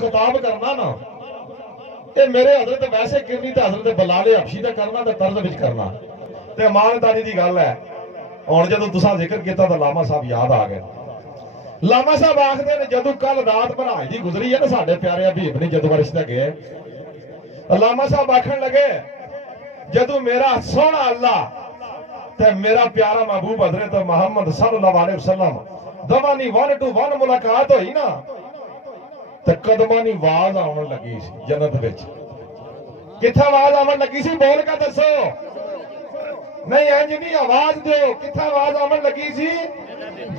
خطاب کرنا نا تے میرے حضرت ویسے کرنی تے حضرت بلال حبشی دا کرنا تے طرز وچ کرنا تے امانتداری دی گل ہے ہن جدوں تساں ذکر کیتا تے لاما صاحب یاد آ گئے لاما صاحب آکھدے نے جدوں کل رات بھراج دی گزری ہے نا ساڈے پیارے حبیب نے جدوں عرش تے گئے لاما صاحب آکھن لگے جدوں میرا سونا اللہ تے میرا پیارا محبوب حضرت محمد صلی اللہ علیہ وسلم دمانی 1 to 1 ملاقات ہوئی نا تے قدمانی آواز آون لگی سی جنت وچ کتھے آواز آون لگی سی بول کے دسو نہیں انج نہیں آواز دیو کتھے آواز آون لگی سی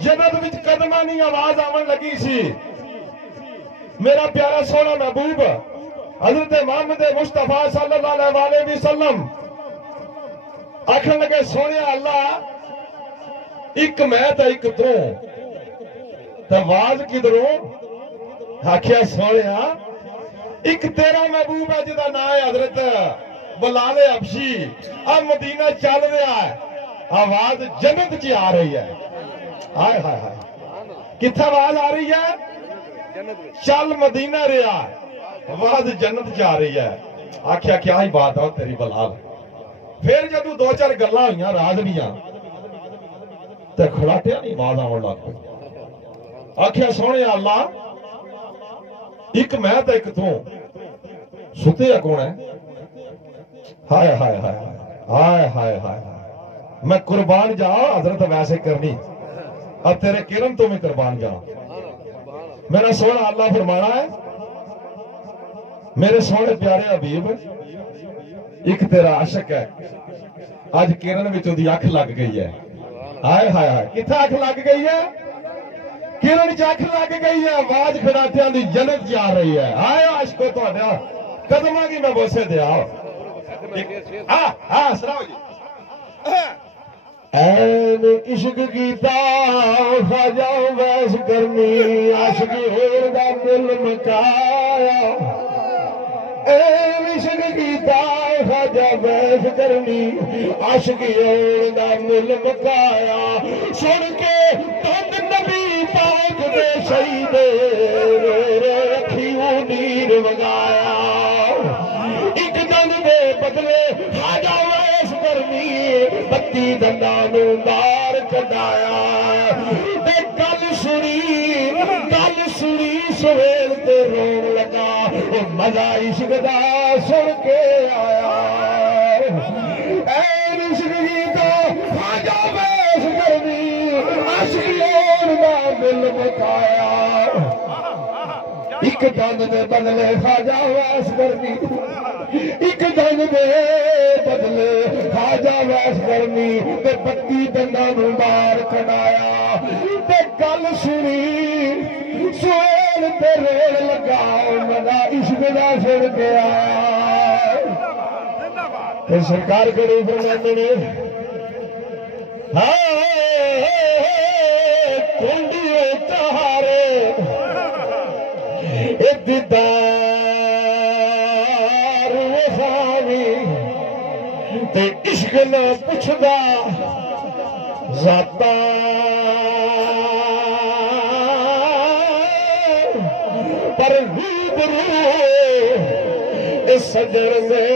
جنت وچ قدمانی آواز آون لگی سی میرا پیارا سونا محبوب حضرت محمد مصطفیٰ صلی اللہ علیہ وسلم آکھن لگے سونے اللہ ایک میں تے ایک تو تے آواز کدھروں آکھیا سونے ایک تیرا محبوب ہے جدا نام ہے حضرت بلال حبشی اب مدینہ چل رہا ہے آواز جنت چ آ رہی ہے ہائے ہائے ہائے کتھے آواز آ رہی ہے چل مدینہ رہا ہے آواز جنت چ آ رہی ہے آکھیا کیا ہی بات ہے تیری بلال پھر جدوں 2-4 گلاں ہوئیاں رازنیاں تے کھڑاٹیا نہیں آواز آن لگ پئی آکھیا سونے اللہ ایک میں تے ایک تو ستے کون ہے ہائے ہائے ہائے ہائے ہائے ہائے میں قربان جا حضرت ویسے کرنی اب تیرے کرم تو میں قربان جا میرا سونا اللہ فرمانا ہے میرے سونے پیارے حبیب ایک تیرا عاشق ہے آج کرن وچوں دی اکھ لگ گئی ہے ہائے ہائے ہائے کتھے اکھ لگ گئی ہے کرن چ اکھ لگ گئی ہے آواز کھڑاتیاں دی جنت چ آ رہی ہے ہائے عاشقو تہاڈا قدماں دی میں بوسے دیا ہاں سناؤ جی این عشق کیتا خواجہ ویس کرنی عاشق ہور دا دل مکایا این عشق کیتا خواجہ ویس کرنی عاشق ہور دا دل مکایا سن کے تند نبی پاک دے شہید رکھیوں نیر وگایا ایک دن دے بدلے خواجہ ویس کرنی 32 دنداں نوں مار کڈایا تے گل سنی سہیل تے رون لگا او مزہ عشق دا سن کے آیا اے عشق کیتا خواجہ ویس کرنی عاشقوں دا دل بکایا ایک دن دے بدلے خواجہ ویس کرنی ایک دن دے بدلے خواجہ ویس کرنی تے 32 دنداں نوں مار کڈایا تے گل سنی سہیل تے ریڑ لگا مزہ عشق دا سن کے آیا تے سرکار کڑی فرماندے نے ہاں کنڈیے تہارے دیدار وفاوی تے عشق نہ پوچھدا ذاتا پر روبرو اس سجن میں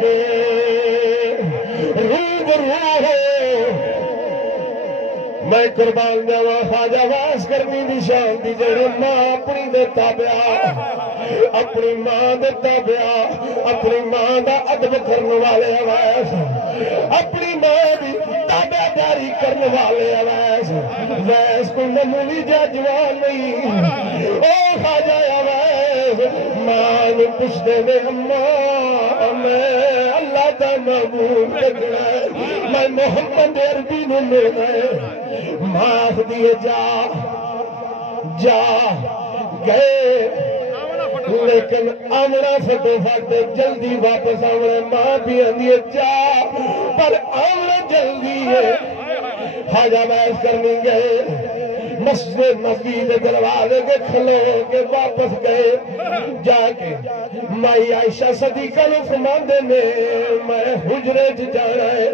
کے روبرو میں قربان جاواں خواجہ ویس کرنی دی شان دی جڑی ماں اپنی دے تابع اپنی ماں دے تابع اپنی ماں دا ادب کرنے والے ویس اپنی ماں دی تابع داری کرنے والے ویس کو معمولی جا جوان نہیں او خواجہ ویس ماں نوں پوچھدے نے اماں میں اللہ دا محبوب لگنا میں محمد عربی نوں ملنا ماں دیے جا گئے لیکن آمنا فٹو فٹ جلدی واپس آمنا ماں بھی آدھی جا پر آمنا جلدی ہے خواجہ ویس کرنی گئے مسجد نبی دے دروازے کے کھلو کے واپس گئے جا کے مائی عائشہ صدیقہ نوں فرماندے نے میں حجرے چ جانا ہے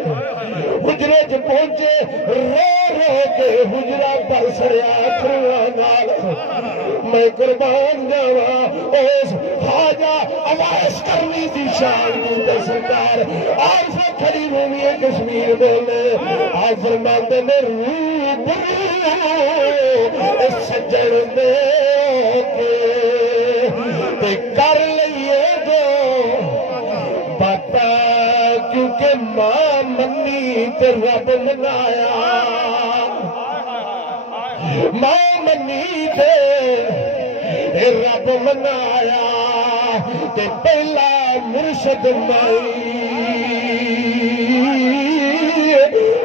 حجرے چ پہنچے رو رو کے حجرہ پر سڑیا کھرواں نال میں قربان جاوا اس خواجہ اویس کرنی دی شان دی سرکار آپ سے کھڑی ہوئی ہے کشمیر بولے آپ فرماتے نے روح اس سجن دے کر لئیے جو پتا کیونکہ ماں منی تے رب منایا ماں منی تے رب منایا تے پہلا مرشد مائی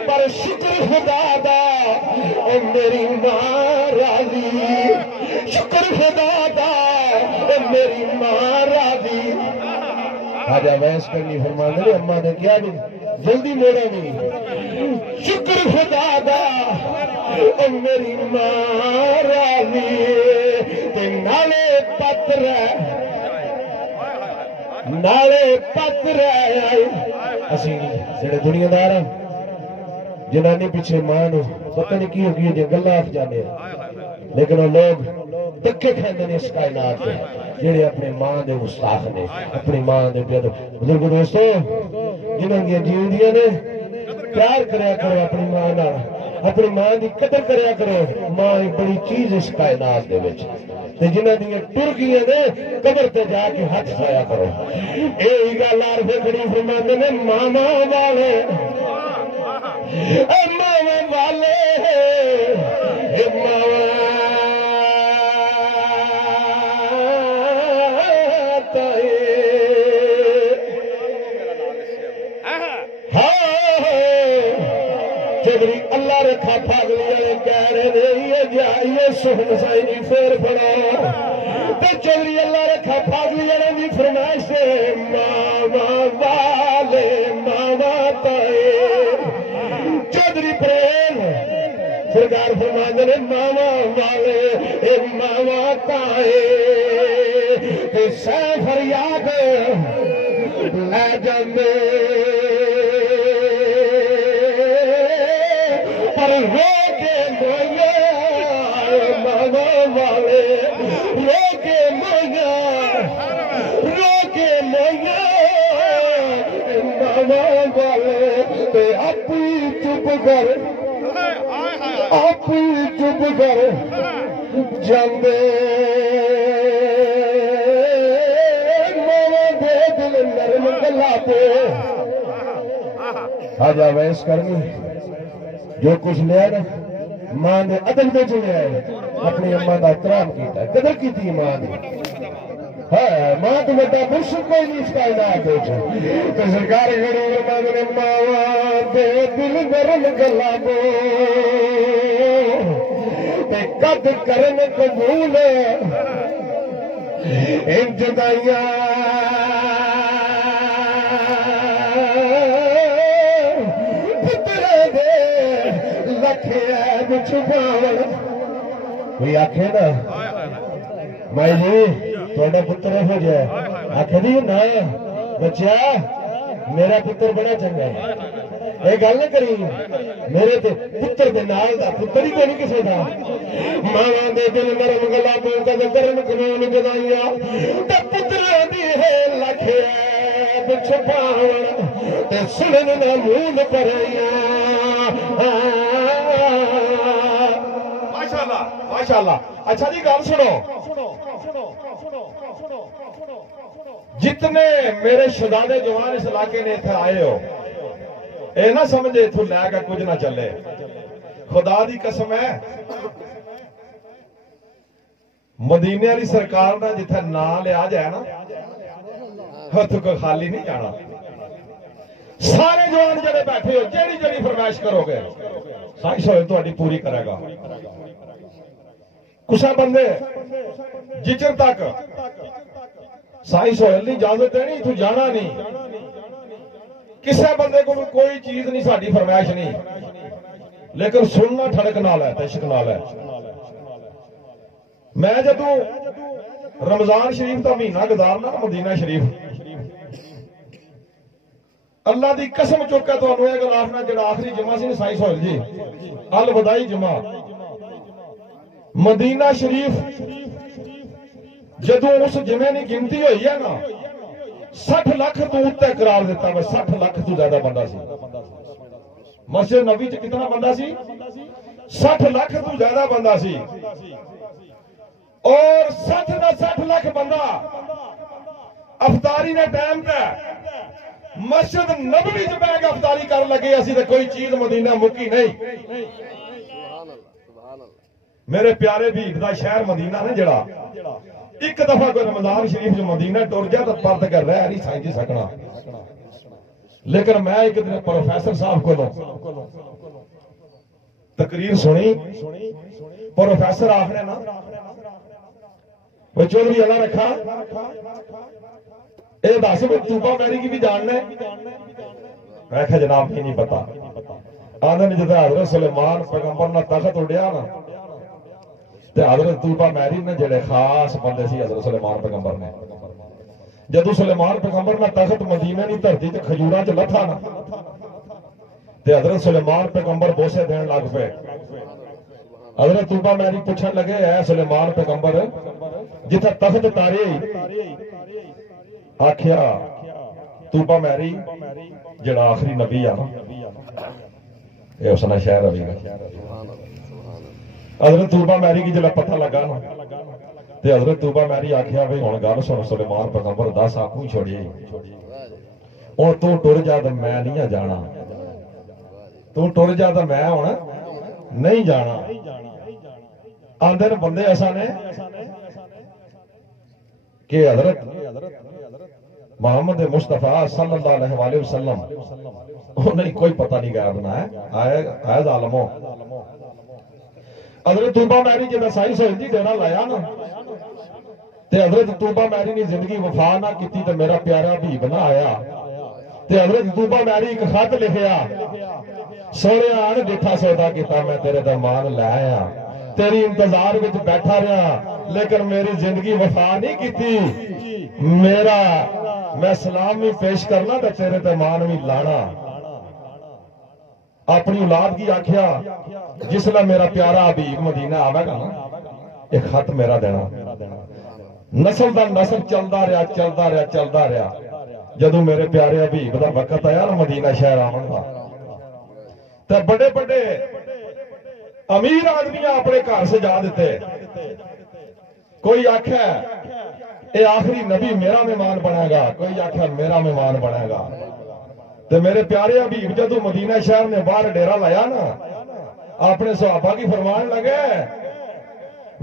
پر شکر خدا دا اے میری ماں راضی شکر خدا دا اے میری ماں راضی خواجہ اویس کرنی فرماندے نے اماں نے کیا جی جلدی موڑا نہیں شکر خدا دا اے میری ماں راضی تے نالے پتر آئے اسی جڑے دنیا دار ہیں جنانی پیچھے ماں نو پتہ نہیں کی ہوگی جی گلا آخ جانے لیکن وہ لوگ دکے کھاندے نے اس کائنات کے جڑے اپنے ماں دے مستاق نے اپنی ماں دے بزرگ دوستو جنہوں کی جیوندیاں نے پیار کریا کرو اپنی ماں نال اپنی ماں دی قدر کریا کرو ماں ایک بڑی چیز اس کائنات دے وچ تے جنہاں دی ٹر گئیاں نے قبر تے جا کے ہاتھ پایا کرو یہی گل عارف کھڑی فرماندے نے ماما والے اے ماما والے اے ماما اللہ رکھا پاگلی والے کہہ رہے یہ سہن سائی جی پھر پڑا تو چودھری اللہ رکھا پاگلی والے کی فرمائش سے ماما والے ماما تائے چودھری پریم سرکار فرماندے نے ماما والے اے ماما تائے سہ فریاد لے جاندے رو کے مویا ماما والے رو کے مویا ماما والے آپ چپ کر جاندے ماما دے دل نرم گلا پہ خواجہ اویس کرنی جو کچھ لیا نا ماں نے عدل میں جو لیا ہے اپنی اماں کا احترام کیتا ہے قدر کی تھی ماں نے ماں تو بڑا مرشد کوئی نہیں اس کائنات تو سرکار گھڑی فرماندے نے ماوا دے دل گرم گلا بو تے قد کرن قبول انجدائیاں کوئی آخے نا مائی جی تھوڑا پتر ہو جائے آخ دی نا بچیا میرا پتر بڑا چنگا ہے یہ گل نہ کری میرے پتر دے نال دا پتر ہی کوئی نہیں کسی دا ماواں دے دل نرم گلا بول کر کرن قبول جدائیاں تے پتراں دی ہے لکھے چھپاون تے سنن نہ منہ پریاں ماشاءاللہ اچھا جی گل سنو جتنے میرے شہزادے جوان اس علاقے نے اتنے آئے ہو اے نہ سمجھے اتوں لے کے کچھ نہ چلے خدا دی قسم ہے مدینے والی سرکار دا جتھے نام لیا جائے نا ہتھ کو خالی نہیں جانا سارے جوان جڑے بیٹھے ہو جیڑی جیڑی فرمائش کرو گے سائنس ہوئے تہاڈی پوری کرے گا کسا بندے جچر تک سائنس ہوئے نہیں اجازت ہے نہیں تو جانا نہیں کسے بندے کو کوئی چیز نہیں ساری فرمائش نہیں لیکن سننا ٹھڑک نال ہے تشک نال ہے میں جدوں رمضان شریف کا مہینہ گزارنا مدینہ شریف اللہ دی قسم چکا تو انہوں نے گلافنا جڑا آخری جمعہ سی سائنس ہوئے جی الوداعی جمعہ مدینہ شریف جدوں اس جمعے کی گنتی ہوئی ہے نا 60 لاکھ تو اتنے قرار دیتا میں 60 لاکھ تو زیادہ بندہ سی مسجد نبی چ کتنا بندہ سی 60 لاکھ تو زیادہ بندہ سی اور 60 لاکھ بندہ افطاری نے ٹائم پہ مسجد نبوی چ بیٹھ کے افطاری کر لگے اسی تے کوئی چیز مدینہ مکی نہیں میرے پیارے بھی دا شہر مدینہ نے جڑا ایک دفعہ کوئی رمضان شریف جو مدینہ ٹر جائے تو پرت کر رہا نہیں سائنسی سکنا لیکن میں ایک دن پروفیسر صاحب کو تقریر سنی پروفیسر آخر نا بچوں بھی اللہ رکھا اے دس توبہ میری کی بھی جاننا ہے میں کہا جناب کی نہیں پتا آدھے جب حضرت سلیمان پیغمبر نہ تخت اڑیا نا حضرت توبہ میری نے جڑے خاص بندے سی حضرت سلیمان پیغمبر نے جدو سلیمان پیغمبر نے تخت مدینے کی دھرتی تے کھجوراں چ لتھا نا تے حضرت سلیمان پیغمبر بوسے دین لگ پے حضرت توبہ میری پوچھن لگے اے سلیمان پیغمبر جتھے تخت تارے آکھیا توبہ میری جڑا آخری نبی آ نا اے اس نے شہر ابھی حضرت توبہ میری کی جلد پتہ لگا نا تے حضرت توبہ میری آکھیا بھئی ہن گل سن سلیمان پیغمبر 10 آنکھوں چھوڑی ہن تو ٹر جا تے میں نہیں جانا تو ٹر جا تے میں ہن نہیں جانا آندے بندے ایسا نے کہ حضرت محمد مصطفیٰ صلی اللہ علیہ وسلم انہیں کوئی پتہ نہیں گیا بنا ہے آئے ظالموں حضرت توبہ میری جب سائنس ہوئی تھی دینا لایا نا تے حضرت توبہ میری نے زندگی وفا نہ کیتی تے میرا پیارا حبیب نہ آیا تے حضرت توبہ میری ایک خط لکھیا سونے آن ڈٹھا سودا کیتا میں تیرے درمان لے آیا تیری انتظار وچ بیٹھا رہا لیکن میری زندگی وفا نہیں کیتی میرا میں سلام بھی پیش کرنا تے تیرے درمان بھی لانا اپنی اولاد کی آکھیا جس لئے میرا پیارا حبیب مدینہ آوے گا نا ایک خط میرا دینا نسل دا نسل چلدا رہا جدو میرے پیارے حبیب دا وقت آیا نا مدینہ شہر آمن دا تے بڑے بڑے امیر آدمی اپنے گھر سجا دیتے کوئی آکھے اے آخری نبی میرا مہمان بنے گا کوئی آکھے میرا مہمان بنے گا تے میرے پیارے حبیب جدو مدینہ شہر نے باہر ڈیرا لایا نا اپنے صحابہ کی فرمان لگے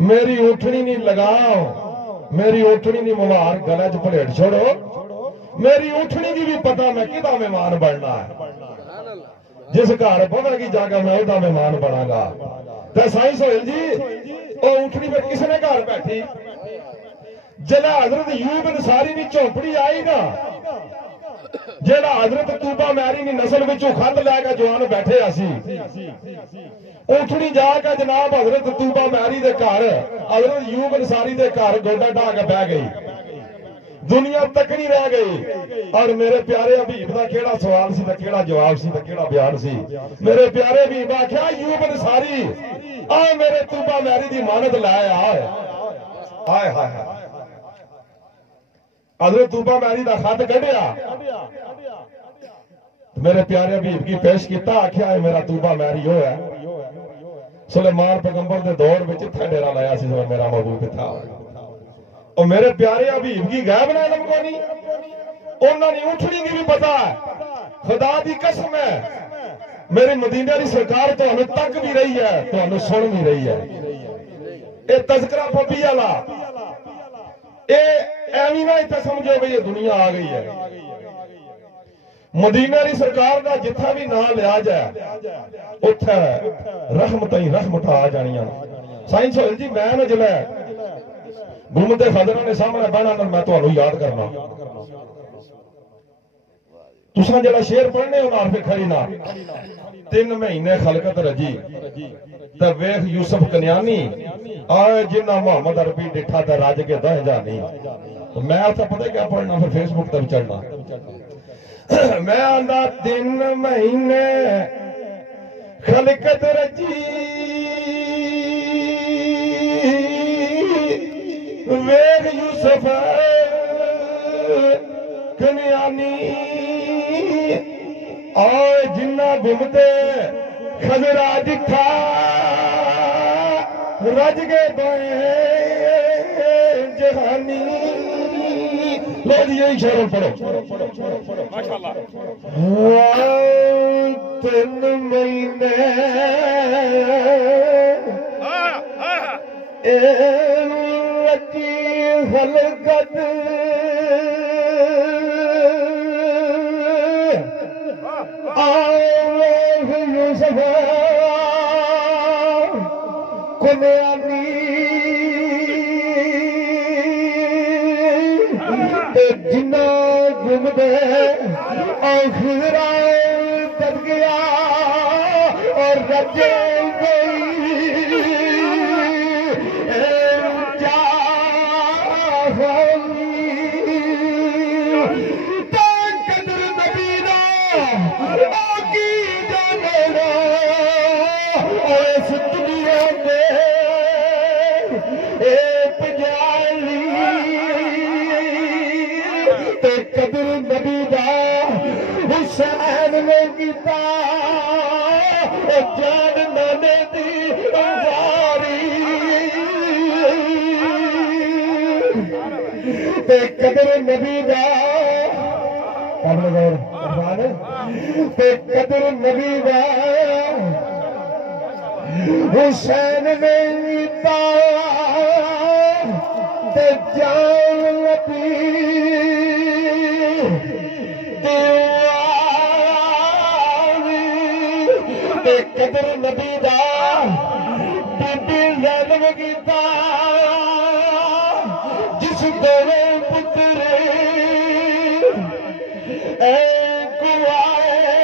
میری اٹھنی نہیں لگاؤ میری اٹھنی نہیں ممار گلے چ پلیٹ چھوڑو میری اٹھنی کی بھی پتا میں کدا مہمان بننا ہے جس گھر پوے گی جاگا میں وہ مہمان بنا گا تے سائیں سہیل جی وہ اٹھنی پہ کس نے گھر بیٹھی جلا حضرت ایوب انصاری کی چوپڑی آئی نا جیڑا حضرت توبہ میری کی نسل وچوں خط لے کے جوان بیٹھے اسی اٹھنی جا کے جناب حضرت توبہ میری دے گھر حضرت ایوب انصاری دے گھر گوڈا ڈھا کے بہ گئی دنیا تکڑی رہ گئی اور میرے پیارے حبیب دا کیڑا سوال سی تے کیڑا جواب سی تے کیڑا بیان سی میرے پیارے حبیب آکھیا ایوب انصاری آ میرے توبہ میری دی مانت لے آئے ہائے ہائے حضرت توبہ میری دا خط کڈیا میرے پیارے حبیب کی پیش کیتا آکھیا ہے میرا توبہ میری ہو ہے سلیمان پیغمبر دے دور وچ اتھے ڈیرا لایا سی میرا محبوب تھا اور میرے پیارے حبیب کی غیب نہ علم کو نہیں انہوں نے اٹھنی کی بھی پتا ہے خدا دی قسم ہے میری مدینہ دی سرکار تو ہمیں تک بھی رہی ہے تو ہمیں سن بھی رہی ہے اے تذکرہ پبی والا اے ایمینہ اتنا سمجھو بھئی یہ دنیا آ گئی ہے مدینہ دی سرکار دا جتھا بھی نام لیا جائے اتھا رحمتیں رحمتہ آ جانیاں سائن سہیل جی میں نہ جلے گھومتے خضرہ نے سامنے بہنا میں تو انہوں یاد کرنا تساں جڑا شیر پڑھنے ہو نار پہ کھڑی نار 3 مہینے خلقت رجی تے ویخ یوسف کنیانی آئے جنہ محمد عربی ڈٹھا تے راج کے دہ جانی میں آتا پتہ کیا پڑھنا پھر فیس بک تک چڑھنا میں آندہ 3 مہینے خلقت رجی ویخ یوسف کنیانی اور جنہ گھومتے خضرا دکھا رج گئے دوئے جہانی لو جی یہی شعر پڑھو 3 مہینے رچی خلقت یوسف کنیانی جنا گم دے آخر کر گیا اور رجے گئی قدر نبی دا حسین نے کیتا جان نانے دی انواری تے قدر نبی دا تے قدر نبی دا حسین نے کیتا تے جان نبی قدر نبی دا بی زینب کیتا جس دورے پتر اے گوائے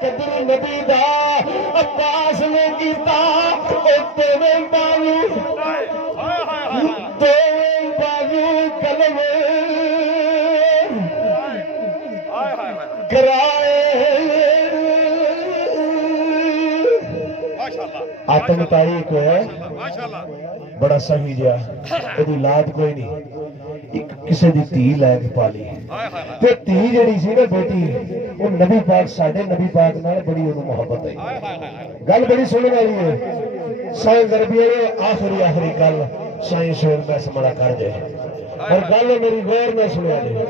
قدر نبی دا عباس نے کیتا دونوں بازو کلمے کرائے آتم تائی کو ہے بڑا صحیح جا یہ لاد کوئی نہیں کسی دی تھی لے کے پالی تو تھی جڑی سی نا بیٹی وہ نبی پاک ساڈے نبی پاک نال بڑی انہوں محبت ہے گل بڑی سننے والی ہے سائیں غربی آخری گل سائیں شور میں سمڑا کر جائے اور گل میری غور میں سنیا جائے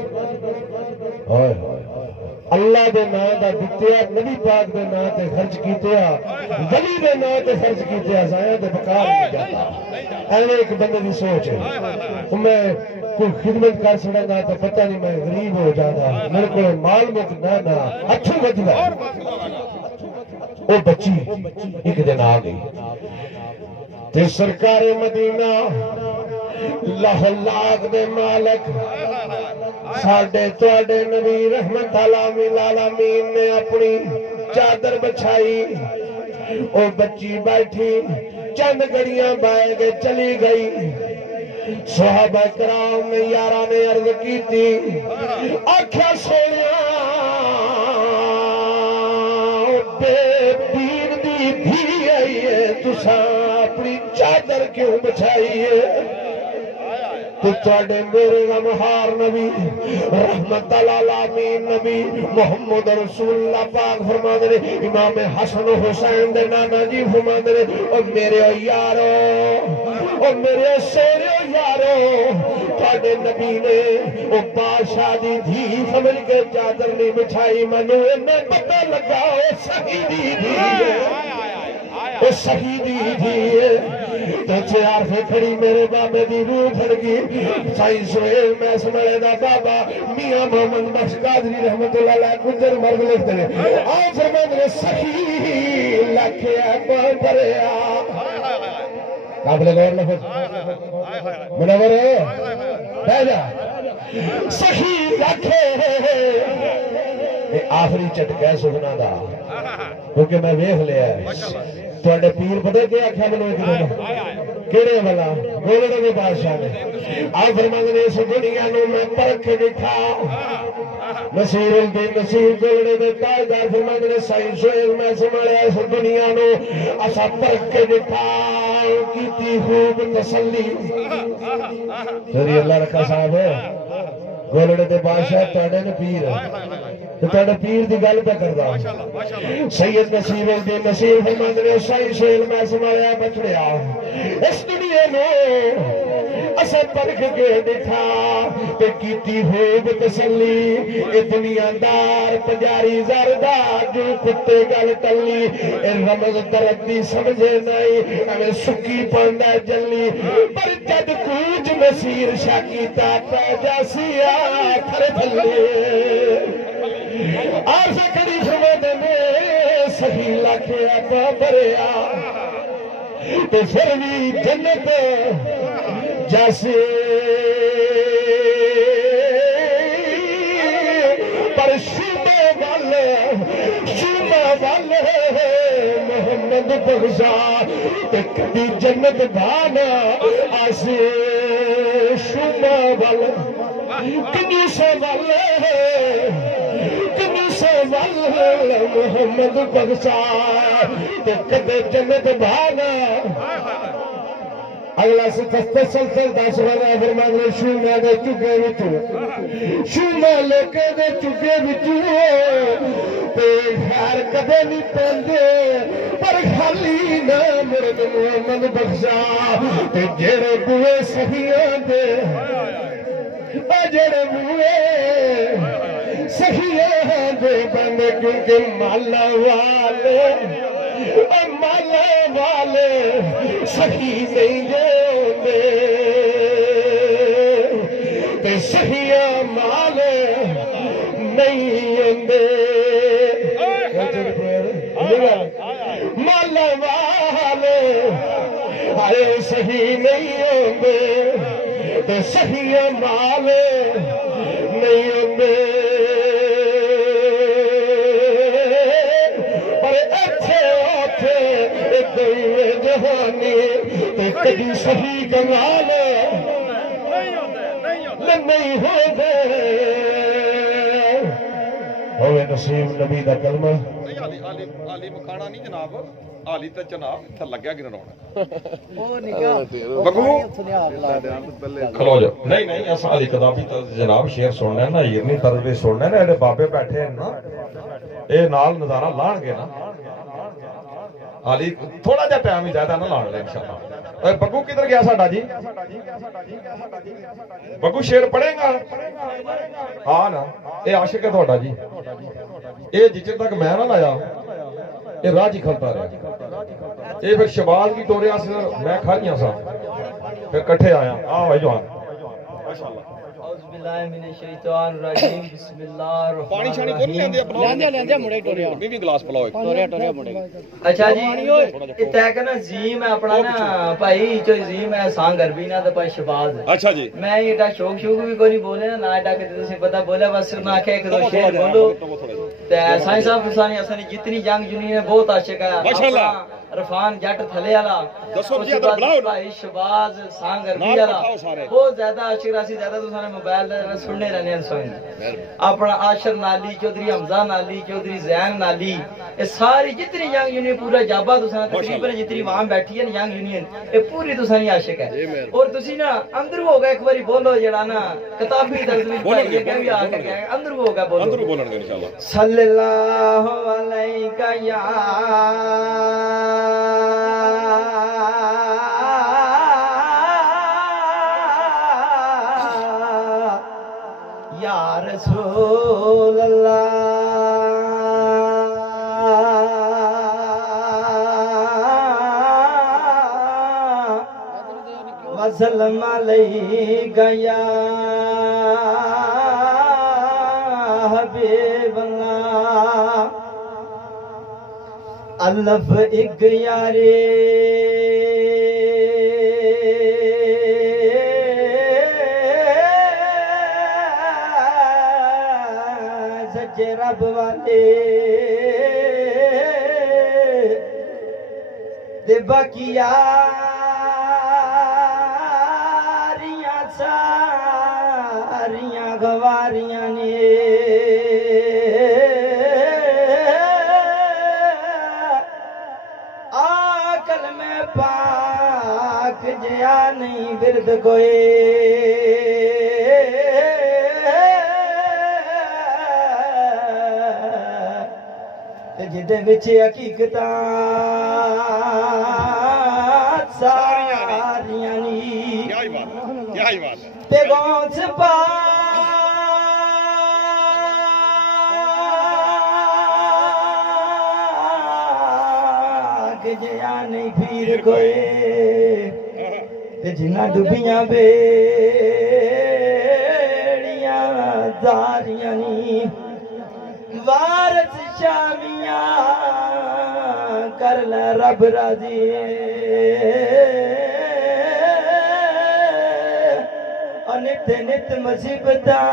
اللہ دے نام دا دتیا نبی پاک دے نام تے خرچ کیتیا ولی دے نام تے خرچ کیتیا ضائع تے بکار نہیں جاتا ایویں ایک بندے دی سوچ ہے میں کوئی خدمت کر سڑا گا تو پتہ نہیں میں غریب ہو جانا میرے کو مال مک نہ اچھو بچدا وہ بچی ایک دن آ گئی تے سرکار مدینہ لاہ لاکھ دے مالک ساڈے تواڈے نبی رحمت العالمین نے اپنی چادر بچھائی او بچی بیٹھی چند گھڑیاں بہ کے چلی گئی صحابہ کرام نے یاراں نے عرض کی تھی آکھیا سونیا بے پیر دی دھی آئی ہے تساں اپنی چادر کیوں بچھائی ہے تو تواڈے میرے غمخار نبی رحمت العالمین نبی محمد رسول اللہ پاک فرماندے نے امام حسن و حسین دے نانا جی فرماندے نے او میرے یارو او میرے سیرے یارو تواڈے نبی نے او بادشاہ دی دھی سمجھ کے چادر نہیں بچھائی مینوں اینا پتہ لگا او شہیدی دھی ہے او شہیدی دھی ہے تو چار سے کھڑی میرے بابے دی روح پھڑ گئی سائیں سہیل میں سمجھے دا بابا میاں محمد بخش قادری رحمت اللہ علیہ گجر مرد لکھتے ہیں آؤ فرماتے ہیں سخی لکھیا پریا قابل غور لفظ منور ہے بہ جا سخی لکھے آخری چٹکا سکنا دا کیونکہ میں ویکھ لیا تواڈے پیر پتہ کیا آکھیا مینوں ایک دن کیڑے والا گولڑے دے بادشاہ نے آ فرماندے نے اس دنیا نو میں پرکھ دکھا نصیر الدین نصیر گولڑے دے تاجدار فرماندے نے سائیں سہیل میں سنبھالیا اس دنیا نو اسا پرکھ دکھا کی خوب تسلی تیری اللہ رکھا صاحب گولڑے دے بادشاہ تواڈے نے پیر تے تواڈے پیر دی گل پہ کردا سید نصیب الدین نصیب فرماندے نے صحیح شعر میں سنایا بچڑیا اس دنیا نو اسے پرکھ کے دکھا تے کیتی خوب تسلی اے دنیا دار پجاری زردار جو کتے گل ٹلی اے رمض دردی سمجھے نہیں اگر سکی پانڈا جلی پر جد کوج مسیر شاکیتا تا جاسیا کھر تھلے آرزہ کری فرماندے نے صحیح لکھیا پا بریا تے پھر بھی جنت جیسے پر شومہ والے محمد بغزا تے کبھی جنت بھانا آسے شومہ والے کنیسہ والے محمد بغزا تے کبھی جنت بھانا اگلا سے تسلسل دس والا فرمان نے شومہ دے چکے وچوں شومہ لوکے دے چکے وچوں تے خیر کدے نہیں پیندے پر خالی نہ مرد محمد بخشا تے جڑے بوئے صحیحاں دے جڑے بوئے صحیحاں دے بندے کیونکہ مالا والے صحیح نہیں ہوندے تے صحیح مال نہیں ہوندے مال والے آئے صحیح نہیں ہوندے تے صحیح مال نہیں ہوندے جہانی کبھی صحیح کمال نہیں ہوتے ہوئے نصیب نبی دا کلمہ علی مکھانا نہیں جناب علی تے جناب اتھا لگیا گرن کھلو جاؤ نہیں ایسا علی کتابی جناب شیر سننا ہے نا ہیرنی طرز سننا ہے نا ایڈے بابے بیٹھے ہیں نا اے نال نظارہ لان گے نا علی تھوڑا جا ٹائم ہی زیادہ نہ لان لے انشاءاللہ بگو کدھر گیا ساڈا جی بگو شیر پڑھے گا ہاں نا اے عاشق ہے تھوڑا جی اے جچر تک میں نہ لایا اے راہ جی کھلتا رہا اے پھر شباز کی ٹوریا سے میں کھالیاں سا پھر کٹھے آیا آہ بھائی جوان باللہ من الشیطان الرجیم بسم اللہ الرحمن الرحیم لیندے مڑے ٹوریا بھی گلاس پلاؤ ٹوریا مڑے اچھا جی تے کہ نا زیم ہے اپنا نا بھائی جو زیم ہے سانگ عربی نا تے بھائی شباز اچھا جی میں ایڈا شوق بھی کوئی نہیں بولے نا ایڈا کہ تسی پتہ بولے بس نہ کہ ایک دو شعر بولو تے سائیں صاحب حسانی اسانی جتنی جنگ جنی ہے بہت عاشق ہے ماشاءاللہ عرفان جٹ تھلے والا دسو جی ادھر بلاؤ بھائی شباز سانگ عربی والا بہت زیادہ عاشق راسی زیادہ تو سارے موبائل تے سننے رہنے سن اپنا عاشر نالی چودھری حمزہ نالی چودھری زین نالی یہ ساری جتنی ینگ یونین پورا جابا تو سن تقریباً جتنی وہاں بیٹھی ہے ینگ یونین یہ پوری تو سانی عاشق ہے اور تسی نا اندر ہو گئے ایک باری بولو جڑا نا کتابی درس وچ پڑھ کے کہ بھی آ کے گئے اندر ہو گئے بولو اندر بولن گے انشاءاللہ صلی اللہ علیہ یا رسول اللہ وسلم علیک یا حبیب اللہ الف ایک یارے رب والے دے باقی یاریاں ساریاں گواریاں نے آکل میں پاک جیا نہیں ورد کوئی جدے وچ حقیقتاں ساریاں نی کیا ہی بات ہے تے غوث پاک جیا نہیں پھر کوئی تے جنہ ڈوبیاں بیڑیاں داریاں نی وارث شامیاں کر لے رب راضی نت نت مصیبتاں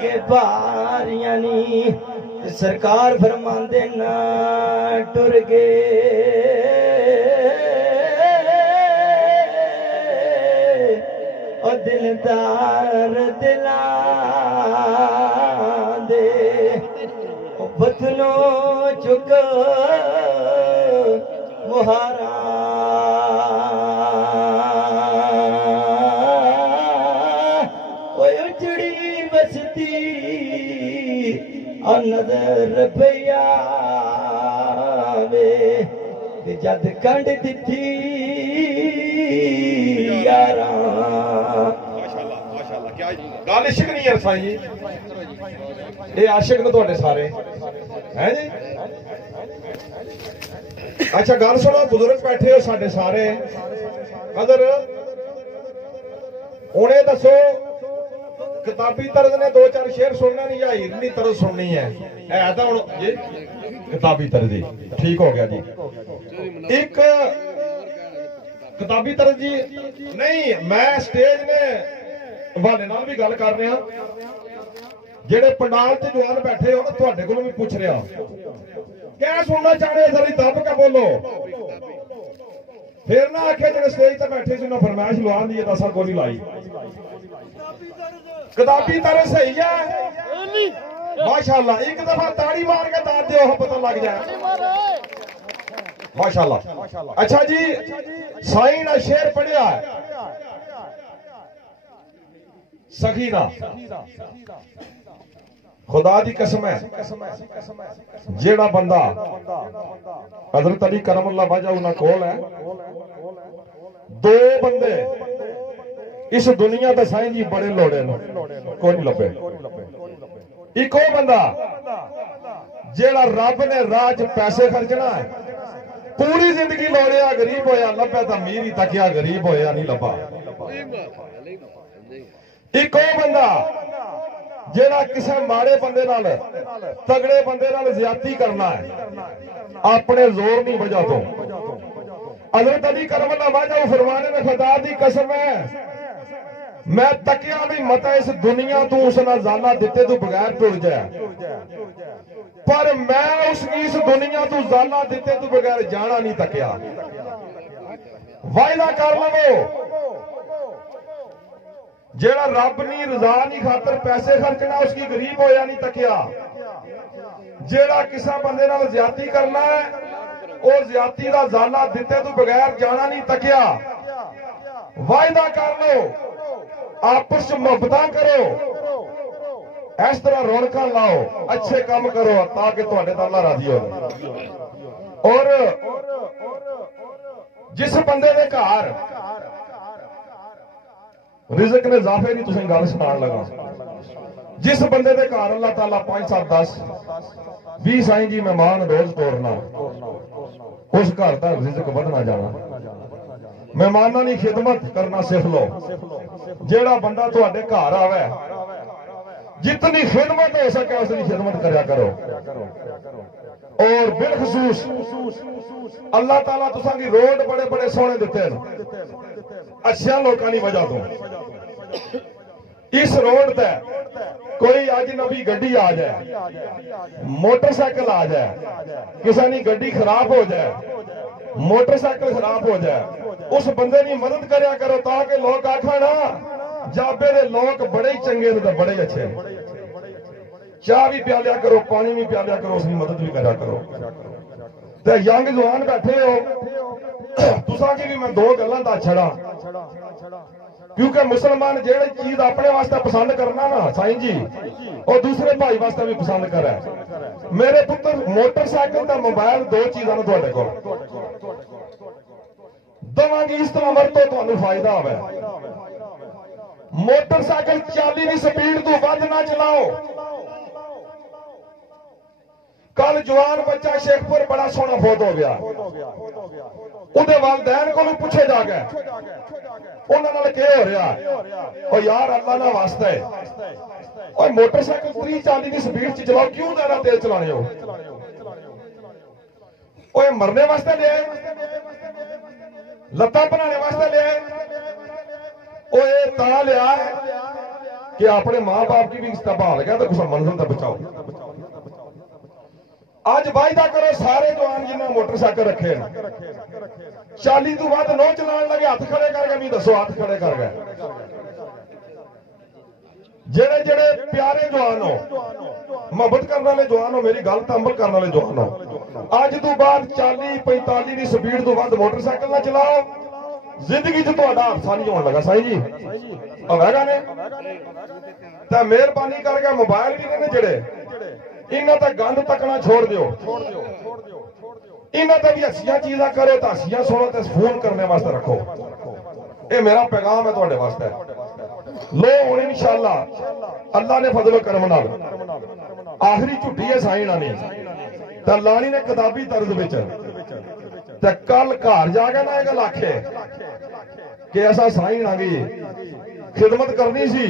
کے باریاں نی سرکار فرماندے نہ ٹر گئے او دلدار دلاں دے بطنوں چک مہارا اجڑی بستی نظر پیا وے جد کنڈ دتی یاراں گل عشق نہیں ہے سائیں جی یہ عاشق نے تھوڑے سارے ہیں جی اچھا گل سنو بزرگ بیٹھے ہو ساڈے سارے قدر انہیں دسو کتابی طرز نے دو چار شعر سننا نہیں یا ہیرنی طرز سننی ہے تو ہوں جی کتابی طرز جی ٹھیک ہو گیا جی ایک کتابی طرز جی نہیں میں سٹیج نے والے نال بھی گل کر رہا جڑے پنڈال تے جوان بیٹھے ہو تواڈے کولوں بھی پوچھ رہا کیا سننا چاہ رہے ذرا دب کے بولو پھر نہ آکھے جڑے سٹیج تے بیٹھے سی انہاں فرمائش لوا دی تے اساں کوئی نہیں لائی کتابی طرح صحیح ہے ماشاءاللہ ایک دفعہ تاڑی مار کے دار دیو پتہ لگ جائے ماشاءاللہ اچھا جی سائیں نے شعر پڑھیا ہے سکینہ خدا دی قسم ہے جیڑا بندہ حضرت علی کرم اللہ وجہ انہاں کول ہے دو بندے اس دنیا تے سائیں جی بڑے لوڑے کوئی نہیں لبے ایک وہ بندہ جیڑا رب نے راج پیسے خرچنا ہے پوری زندگی لوڑیا غریب ہویا لبے تا امیر ہی تکیا غریب ہویا نہیں لبا ایک وہ بندہ جیڑا کسے ماڑے بندے نال تگڑے بندے نال زیادتی کرنا ہے اپنے زور نہیں وجہ تو حضرت علی کرم اللہ وجہ فرمانے میں خدا دی قسم ہے میں تکیا بھی متا اس دنیا تو اس نہ زالہ دیتے تو بغیر ٹر جائے پر میں اس دنیا تو زالہ دیتے تو بغیر جانا نہیں تکیا وعدہ کر لو جیڑا رب نہیں رضا نہیں خاطر پیسے خرچنا اس کی غریب ہویا نہیں تکیا جیڑا کسا بندے نال زیادتی کرنا ہے وہ زیادتی دا زالہ دیتے تو بغیر جانا نہیں تکیا وعدہ کر لو آپس محبت کرو اس طرح رونقاں لاؤ اچھے کام کرو تاکہ تواڈے تے اللہ راضی ہو اور جس بندے دے گھر رزق نے اضافے نہیں تسیں گل سنان لگا جس بندے دے گھر اللہ تعالیٰ 5 7 10 20 سائیں جی مہمان روز توڑنا اس گھر تک رزق ودنا جانا مہمانوں کی خدمت کرنا سیکھ لو جیڑا بندہ تواڈے گھر آوے جتنی خدمت ہو سکے اتنی خدمت کریا کرو اور بالخصوص اللہ تعالیٰ تساں کی روڈ بڑے بڑے سونے دیتے ہیں اچھا لوگوں کی وجہ تو اس روڈ تے کوئی اجنبی گڈی آ جائے موٹر سائیکل آ جائے کسی کی گڈی خراب ہو جائے موٹر سائیکل خراب ہو جائے اس بندے کی مدد کریا کرو تاکہ لوگ آخر جابے دے لوگ بڑے ہی چنگے تے بڑے ہی اچھے چاہ بھی پیالیا کرو پانی بھی پیالیا کرو اس کی مدد بھی کریا کرو تے ینگ جوان بیٹھے ہو تساں کی بھی میں 2 گلاں دا چھڑا کیونکہ مسلمان جہی چیز اپنے واسطے پسند کرنا نا سائیں جی اور دوسرے بھائی واسطے بھی پسند کرے میرے پتر موٹر سائیکل تے موبائل دو چیزاں تواڈے کول دونوں کی اس طرح ورتو تمہیں فائدہ ہوئے موٹر سائیکل 40 کی سپیڈ تو ود نہ چلاؤ کل جوان بچہ شیخ پور بڑا سونا فوت ہو گیا وہ والدین کو بھی پوچھے جا گئے انہوں نے کیا ہو رہا اور یار اللہ نہ واسطہ ہے اور موٹر سائیکل 30-40 کی سپیڈ چلاؤ کیوں زیادہ تیز چلانے ہو وہ مرنے واسطے لے لتاں بنانے واسطے لے وہ تا لیا ہے کہ اپنے ماں باپ کی بھی استعمال گیا تو کچھ منزل تک بچاؤ آج وعدہ کرو سارے جوان جنہیں موٹر سائیکل رکھے 40 تو بعد نو چلان لگے ہاتھ کھڑے کر گئے بھی دسو ہاتھ کھڑے کر گئے جڑے جڑے پیارے جوان ہو محبت کرنے والے جوان ہو میری گل عمل کرنے والے جوان ہو اج تو بعد 40-45 کی سپیڈ تو بعد موٹر سائیکل نہ چلاؤ زندگی چ تہاڈا حادثہ نہیں ہونے لگا سائیں جی ہوے گا نے تے مہربانی کر کے موبائل بھی نے جڑے انہاں تے گند تکنا چھوڑ دیو انہاں تے بھی اچھیاں چیزاں کرو تے اچھیاں سنو تے فون کرنے واسطے رکھو اے میرا پیغام ہے تہاڈے واسطے لو ہن انشاءاللہ اللہ نے فضل و کرم نال آخری جھٹی ہے سائیں نانی تے لانی نے کتابی طرز وچ تے کل گھر جا کے نہ گل آکھے کہ ایسا سائیں آ گئی خدمت کرنی سی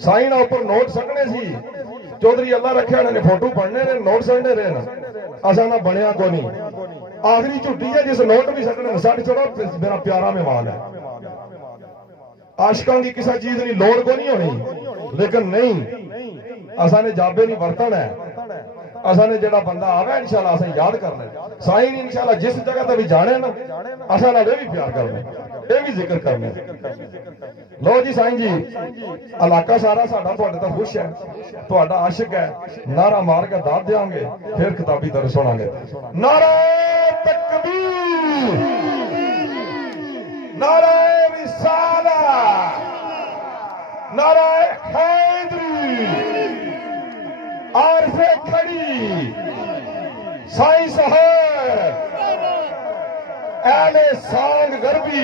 سائیں اوپر نوٹ سکنے سی چودھری اللہ رکھے نے فوٹو پڑھنے نے نوٹ سکنے رہے اصا نہ بنیا کو نہیں آخری جھٹی ہے جس نوٹ بھی سکنے سٹ چڑو میرا پیارا مہمان ہے عاشقاں کی کسی چیز کی لوڑ کو نہیں ہونی لیکن نہیں اصا نے جابے نہیں برتن ہے اصا نے جڑا بندہ آوے انشاءاللہ اصا یاد کرنا سائیں انشاءاللہ جس جگہ تے بھی جانے نا اصا نے بھی پیار کرنا یہ بھی ذکر کرنا لو جی سائیں جی علاقہ سارا ساڈا تہاڈے تے خوش ہے تہاڈا عاشق ہے نعرہ مار کے داد دیاں گے پھر کتابی درس سنا گے نعرہ تکبیر نعرہ رسالہ نعرہ حیدری عارف کھڑی سائیں صاحب اہل سانگ غربی